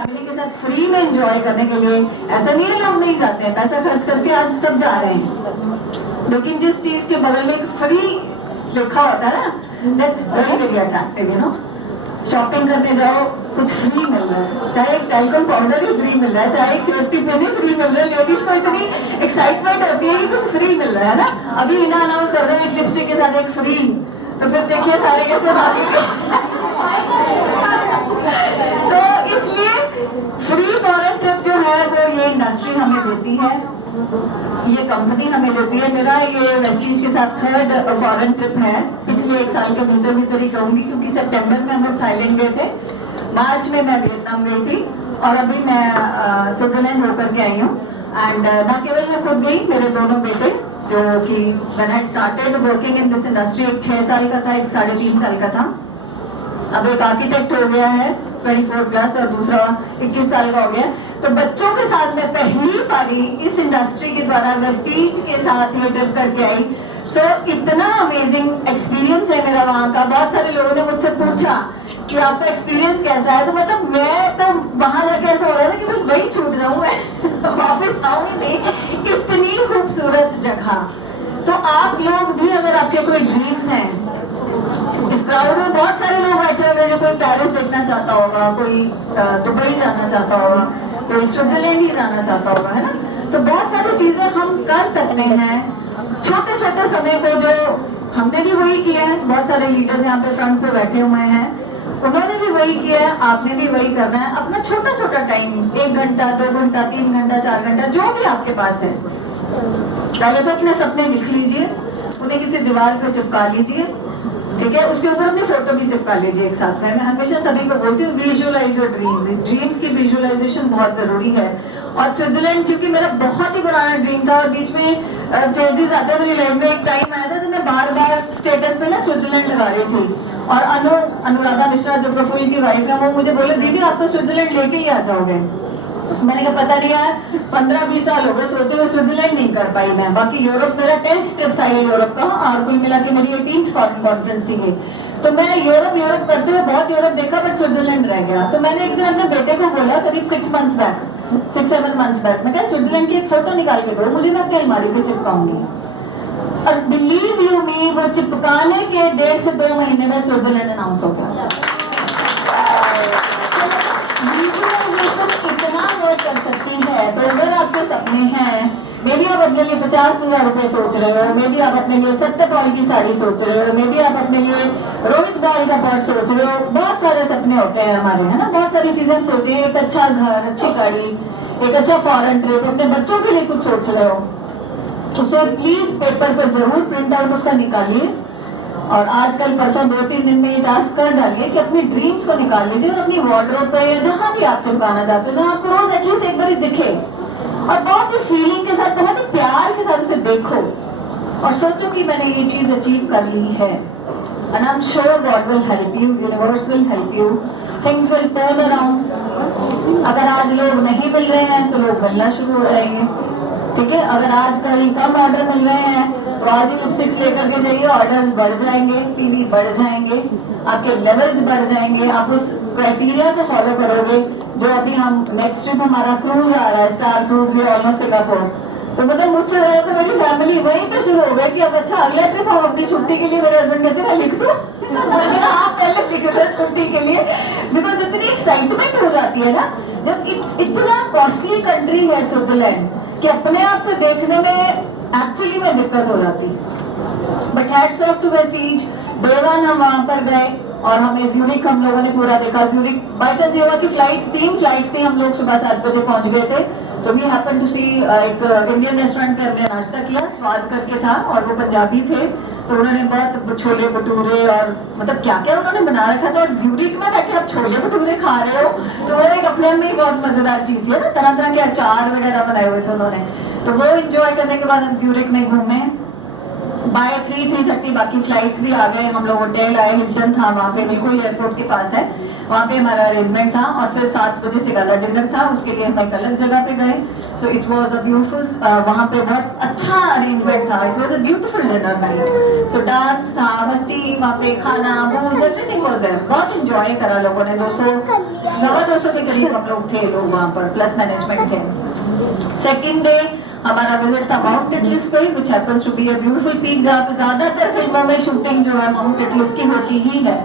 Family के साथ free में एंजॉय करने के लिए। ऐसा नहीं है लोग नहीं जाते हैं, पैसा खर्च करके आज सब जा रहे हैं, लेकिन जिस चीज के बगल में फ्री लिखा होता है ना, that's very very attractive, you know. Shopping करने जाओ, कुछ फ्री मिल रहा है, चाहे एक टैल्कम पाउडर ही फ्री मिल रहा है, चाहे एक सेफ्टी पिन ही फ्री मिल रहा है। लेडीज को इतनी एक्साइटमेंट होती है कि कुछ फ्री मिल रहा है ना। अभी इना अनाउंस कर रहे हैं एक लिपस्टिक के साथ एक फ्री, तो फिर देखिए सारे कैसे भागेंगे। तो इसलिए फ्री फॉरेन ट्रिप जो है वो ये इंडस्ट्री हमें देती है, ये कंपनी हमें देती है। मेरा ये वेस्टीज के साथ 3rd फॉरेन ट्रिप है, पिछले 1 साल के भीतर ही कहूंगी, क्योंकि सितंबर में हम लोग थाईलैंड गए थे, मार्च में मैं वियतनाम गई थी और अभी मैं स्विट्जरलैंड होकर के आई हूँ। एंड ना केवल मैं खुद गई, मेरे दोनों बेटे जो कि when I started working in this industry, एक 6 साल का था, एक 3.5 साल का था। अब एक आर्किटेक्ट हो गया है 24+ और दूसरा 21 साल का हो गया। तो बच्चों के साथ मैं पहली बारी इस इंडस्ट्री के द्वारा वेस्टीज के साथ ये ट्रिप करके आई। सो इतना अमेजिंग एक्सपीरियंस है मेरा वहाँ का। बहुत सारे लोगों ने मुझसे पूछा कि आपका एक्सपीरियंस कैसा है, तो मतलब मैं तो वहाँ जाके ऐसा हो रहा था कि बस वही छूट जाऊँ मैं वापस आऊँ ही नहीं। इतनी खूबसूरत जगह। तो आप लोग भी, अगर आपके कोई ड्रीम्स हैं, इस क्राउड में बहुत सारे लोग बैठे हुए, जो कोई पेरिस देखना चाहता होगा, कोई दुबई जाना चाहता होगा, कोई स्विट्जरलैंड ही जाना चाहता होगा, है ना। तो बहुत सारी चीजें हम कर सकते हैं छोटे छोटे समय को, जो हमने भी वही किया है। बहुत सारे लीडर्स यहाँ पे फ्रंट पे बैठे हुए हैं, उन्होंने भी वही किया है, आपने भी वही करना है। अपना छोटा छोटा टाइम, 1 घंटा 2 घंटा 3 घंटा 4 घंटा, जो भी आपके पास है, पहले तो अपने सपने लिख लीजिए, उन्हें किसी दीवार पे चिपका लीजिए, ठीक है। उसके ऊपर अपनी फोटो भी चिपका लीजिए एक साथ में। मैं हमेशा सभी को बोलती हूँ, विजुअलाइज योर ड्रीम्स। ड्रीम्स की विजुअलाइजेशन बहुत जरूरी है। और स्विट्जरलैंड, क्योंकि मेरा बहुत ही पुराना ड्रीम था और बीच में फेजेस आते मेरी लाइफ में, एक टाइम आया था जब मैं बार बार स्टेटस पे ना स्विट्जरलैंड लगा रही थी। और अनुराधा मिश्रा जो प्रफुल्ल की वाइफ है, वो मुझे बोले, दीदी आप तो स्विट्जरलैंड लेके ही आ जाओगे। मैंने कहा पता नहीं यार, 15-20 साल हो गए सोते हुए, स्विट्जरलैंड नहीं कर पाई मैं। बाकी यूरोप मेरा 10th ट्रिप था ये यूरोप का, और कुल मिला के मेरी 18th फॉरेन कॉन्फ्रेंस थी ये। तो मैं यूरोप करते हुए बहुत यूरोप देखा, बट स्विट्जरलैंड रह गया। तो मैंने एक दिन अपने बेटे को बोला, करीब 6 मंथ्स बैक, 6-7 मंथ्स बैक, मैं कहा स्विट्जरलैंड की एक फोटो निकाल के दो मुझे, मैं अपनी अलमारी पे चिपकाऊंगी। और बिलीव यू मी, वो चिपकाने के 1.5 से 2 महीने में स्विट्जरलैंड अनाउंस हो गया। कितना वर्क कर सकती है। तो अगर आपके सपने हैं, मे भी आप अपने लिए 50,000 रुपए सोच रहे हो, मे भी आप अपने लिए 70 पॉइंट की साड़ी सोच रहे हो, मे भी आप अपने लिए रोहित बाल का पर्स सोच रहे हो, बहुत सारे सपने होते हैं हमारे, है ना। बहुत सारी चीजें सोचते हैं, एक अच्छा घर, अच्छी गाड़ी, एक अच्छा फॉरेन ट्रिप, अपने बच्चों के लिए कुछ सोच रहे हो, तो सर प्लीज पेपर पर जरूर प्रिंट आउट उसका निकालिए। और आजकल परसों 2-3 दिन में ये टास्क कर डालिए कि अपनी ड्रीम्स को निकाल लीजिए और अपनी वार्डरोब पे या जहां भी आप चिपकाना चाहते हो, जहां आपको रोज एटलीस्ट एक बार दिखे, और बहुत ही फीलिंग के साथ, बहुत ही प्यार के साथ उसे देखो और सोचो कि मैंने ये चीज अचीव कर ली है। And I am sure God will help you, universe will help you, things will turn around. अगर आज लोग नहीं मिल रहे हैं तो लोग मिलना शुरू हो जाएंगे, ठीक है। अगर आज कहीं कम ऑर्डर मिल रहे हैं तो आज ही लिपस्टिक्स लेकर के जाइए, ऑर्डर्स बढ़ जाएंगे, पीवी बढ़ जाएंगे, आपके लेवल्स बढ़ जाएंगे। आप उस क्राइटेरिया को फॉलो करोगे। जो अभी हम नेक्स्ट ट्रिप हमारा क्रूज आ रहा है, स्टार क्रूज भी, ऑलमोस्ट सिंगापुर, तो मतलब मुझसे रहे तो मेरी फैमिली वहीं पे शुरू हो गई कि अब अच्छा अगला ट्रिप हम अपनी छुट्टी के लिए, मेरे हस्बैंड कहते हैं लिख दो मैंने कहा आप पहले लिख दो छुट्टी के लिए, बिकॉज इतनी एक्साइटमेंट हो जाती है ना। जब इतना कॉस्टली कंट्री है स्विट्जरलैंड कि अपने आप से देखने में एक्चुअली में दिक्कत हो जाती है। But hats off to westies, day 1 हम वहां पर गए और हमें ज्यूरिक हम लोगों ने पूरा देखा। ज्यूरिक बाई चांस ये हुआ कि 3 फ्लाइट्स थी, हम लोग सुबह 7 बजे पहुंच गए थे। तो वी हैपन टू सी एक इंडियन रेस्टोरेंट पे हमने नाश्ता किया, स्वाद करके था, और वो पंजाबी थे, तो उन्होंने बहुत छोले भटूरे और मतलब क्या क्या उन्होंने बना रखा था। और ज्यूरिक में बैठे आप छोले भटूरे खा रहे हो, तो वो एक अपने में बहुत मजेदार चीज थी ना, तरह तरह के अचार वगैरह बनाए हुए थे उन्होंने। तो वो एंजॉय करने के बाद हम ज्यूरिक में घूमे। बाय 3:30 बाकी फ्लाइट्स भी आ गए, हम लोग होटल आए, हिल्टन था वहाँ पे, बिल्कुल एयरपोर्ट के पास है। वहाँ पे हमारा अरेंजमेंट था और फिर 7 बजे से गाला डिनर था, उसके लिए हम एक अलग जगह पे गए। So it was a beautiful, वहाँ पे बहुत अच्छा अरेंजमेंट था। It was a beautiful dinner night. So dance था, मस्ती, वहाँ पे खाना, बूज, एवरीथिंग वाज देयर। बहुत एंजॉय करा लोगों ने। 200 के करीब हम लोग थे लोग वहाँ पर, प्लस मैनेजमेंट थे। सेकेंड डे हमारा विजिट था माउंट टिटलिस पे, which happens to be a beautiful peak, जहाँ पे ज्यादातर फिल्मों में शूटिंग जो है माउंट टिटलिस की होती ही है।